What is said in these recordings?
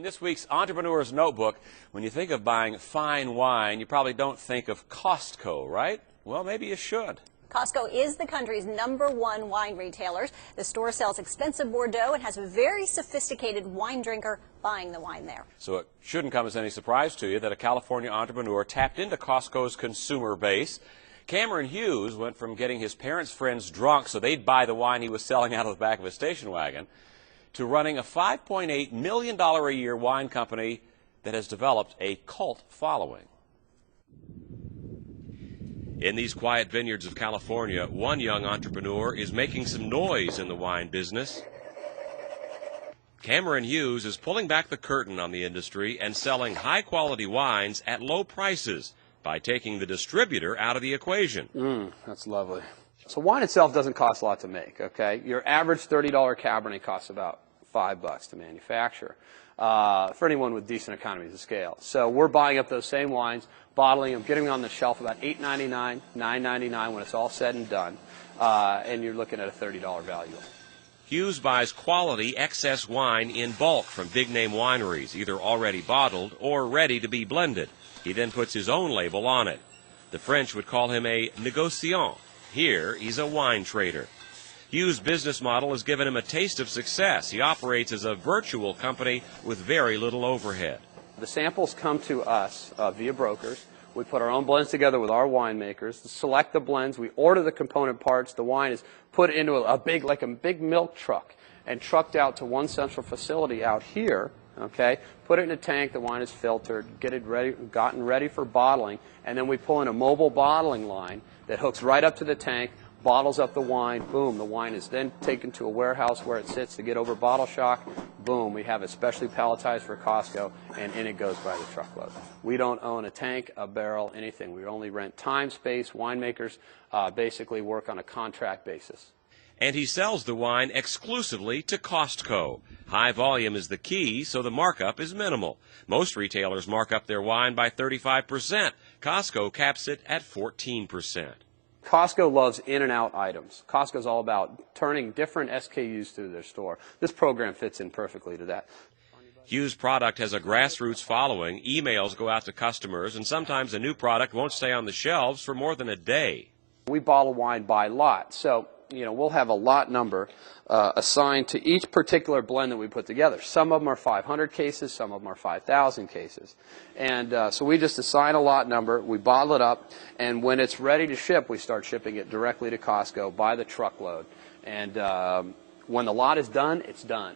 In this week's Entrepreneur's Notebook, when you think of buying fine wine, you probably don't think of Costco, right? Well, maybe you should. Costco is the country's #1 wine retailer. The store sells expensive Bordeaux and has a very sophisticated wine drinker buying the wine there. So it shouldn't come as any surprise to you that a California entrepreneur tapped into Costco's consumer base. Cameron Hughes went from getting his parents' friends drunk so they'd buy the wine he was selling out of the back of his station wagon to running a $5.8 million a year wine company that has developed a cult following. In these quiet vineyards of California, one young entrepreneur is making some noise in the wine business. Cameron Hughes is pulling back the curtain on the industry and selling high-quality wines at low prices by taking the distributor out of the equation. That's lovely. So wine itself doesn't cost a lot to make, okay? Your average $30 Cabernet costs about $5 to manufacture for anyone with decent economies of scale. So we're buying up those same wines, bottling them, getting them on the shelf about $8.99, $9.99 when it's all said and done, and you're looking at a $30 value. Hughes buys quality excess wine in bulk from big-name wineries, either already bottled or ready to be blended. He then puts his own label on it. The French would call him a négociant. Here, he's a wine trader. Hughes' business model has given him a taste of success. He operates as a virtual company with very little overhead. The samples come to us via brokers. We put our own blends together with our winemakers, select the blends, we order the component parts. The wine is put into a big milk truck and trucked out to one central facility out here, okay? Put it in a tank, the wine is filtered, gotten ready for bottling, and then we pull in a mobile bottling line that hooks right up to the tank, bottles up the wine, boom, the wine is then taken to a warehouse where it sits to get over bottle shock, boom, we have it specially palletized for Costco, and in it goes by the truckload. We don't own a tank, a barrel, anything. We only rent time, space. Winemakers basically work on a contract basis. And he sells the wine exclusively to Costco. High volume is the key, so the markup is minimal. Most retailers mark up their wine by 35%. Costco caps it at 14%. Costco loves in-and-out items. Costco's all about turning different SKUs through their store. This program fits in perfectly to that. Hughes' product has a grassroots following. Emails go out to customers, and sometimes a new product won't stay on the shelves for more than a day. We bottle wine by lot, so we'll have a lot number assigned to each particular blend that we put together. Some of them are 500 cases, some of them are 5,000 cases. And so we just assign a lot number, we bottle it up, and when it's ready to ship, we start shipping it directly to Costco by the truckload. And when the lot is done, it's done.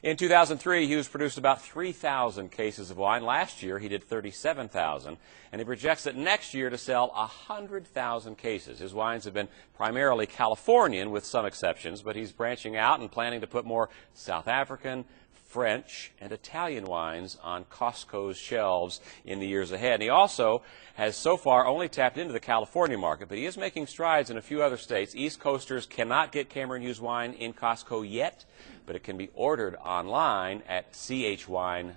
In 2003, Hughes produced about 3,000 cases of wine. Last year, he did 37,000, and he projects that next year to sell 100,000 cases. His wines have been primarily Californian, with some exceptions, but he's branching out and planning to put more South African, French, and Italian wines on Costco's shelves in the years ahead. And he also has so far only tapped into the California market, but he is making strides in a few other states. East Coasters cannot get Cameron Hughes wine in Costco yet, but it can be ordered online at chwine.com.